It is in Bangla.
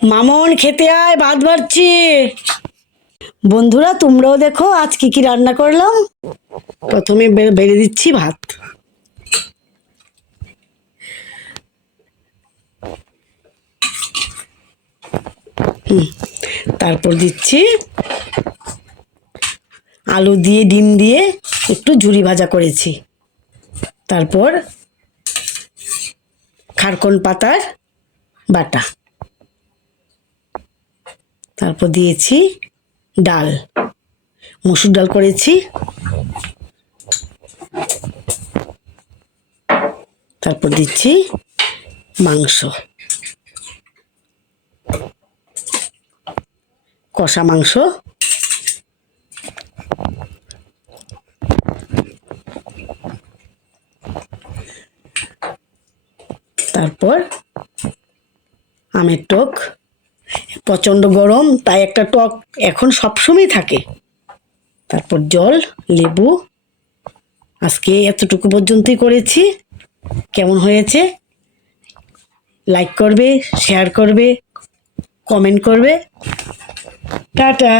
মামন খেতে আয়, ভাত বাড়ছি। বন্ধুরা তোমরাও দেখো আজ কি কি রান্না করলাম। প্রথমে বেড়ে দিচ্ছি ভাত, তারপর দিচ্ছি আলু দিয়ে ডিম দিয়ে একটু ঝুরি ভাজা করেছি, তারপর খারকন পাতার বাটা, তারপর দিয়েছি ডাল, মসুর ডাল করেছি, তারপর দিচ্ছি মাংস, কষা মাংস, তারপর আমের টক। প্রচণ্ড গরম তাই একটা টক এখন সবসময় থাকে, তারপর জল, লেবু। আজকে এতটুকু পর্যন্তই করেছি। কেমন হয়েছে লাইক করবে, শেয়ার করবে, কমেন্ট করবে। টাটা।